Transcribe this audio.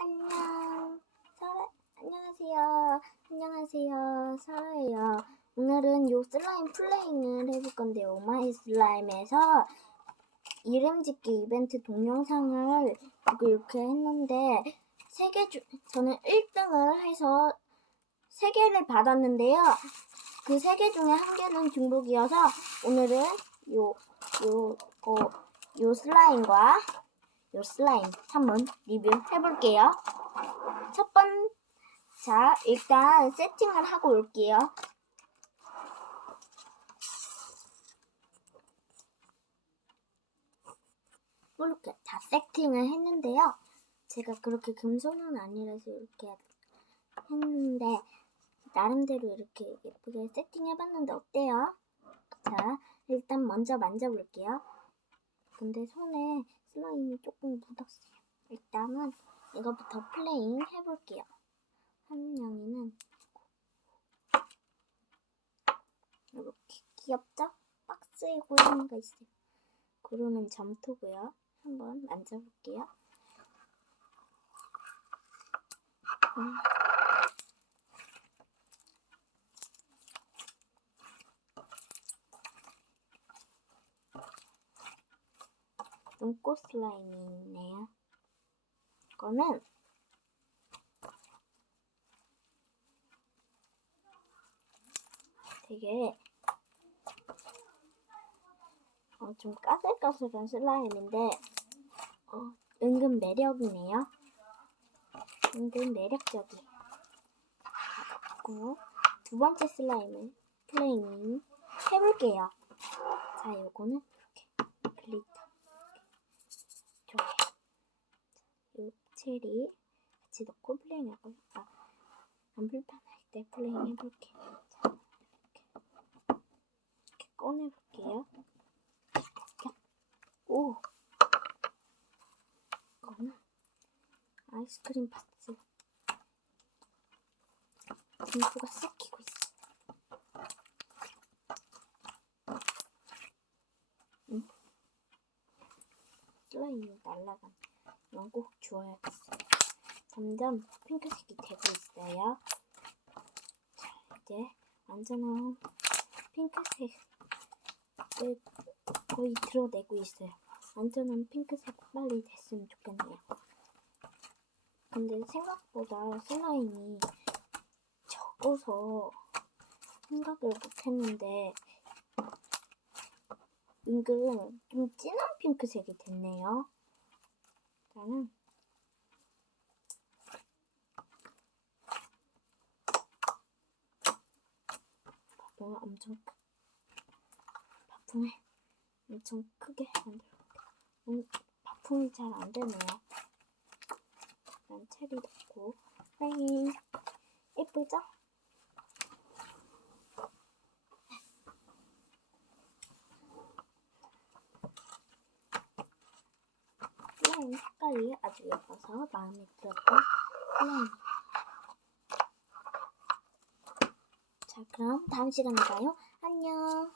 안녕. 설아, 안녕하세요. 안녕하세요. 설아예요. 오늘은 요 슬라임 플레잉을 해볼 건데요. 오마이 슬라임에서 이름 짓기 이벤트 동영상을 이렇게 했는데 세 개 중, 저는 1등을 해서 세 개를 받았는데요. 그 세 개 중에 한 개는 중복이어서 오늘은 요, 요, 거, 요 슬라임과 요 슬라임 한번 리뷰해볼게요. 첫 번, 자, 일단 세팅을 하고 올게요. 이렇게 다 세팅을 했는데요. 제가 그렇게 금손은 아니라서 이렇게 했는데, 나름대로 이렇게 예쁘게 세팅해봤는데 어때요? 자, 일단 먼저 만져볼게요. 근데 손에 슬라임이 조금 묻었어요. 일단은 이거부터 플레잉 해볼게요. 한영이는 이렇게 귀엽죠? 박스에 고양이가 있어요. 구름은 점토고요. 한번 만져볼게요. 음. 눈꽃 슬라임이 있네요. 이거는 되게 어, 좀 까슬까슬한 슬라임인데 어, 은근 매력이네요. 은근 매력적이. 그리고 두 번째 슬라임을 플레잉 해볼게요. 자, 요거는 이렇게 글리터. 요 체리 같이 넣고 플레잉 해볼까? 아, 안 불편할 때 플레잉 해볼게요. 자, 이렇게. 이렇게 꺼내볼게요. 자, 오! 이거는 아이스크림 파츠. 분수가 섞이고 있어. 응? 슬라임이 날라간. 이건 꼭 주워야겠어. 점점 핑크색이 되고 있어요. 자, 이제 완전한 핑크색을 거의 드러내고 있어요. 완전한 핑크색 빨리 됐으면 좋겠네요. 근데 생각보다 슬라임이 적어서 생각을 못했는데 은근 좀 진한 핑크색이 됐네요. 나는 바풍을 엄청 크, 바풍을 엄청 크게 만들어볼게요. 음, 바풍이 잘 안 되네요. 일단 체리 넣고 플레잉 예쁘죠? 슬라임 색깔이 아주 예뻐서 마음에 들었던 슬라임. 자, 그럼 다음 시간에 봐요. 안녕.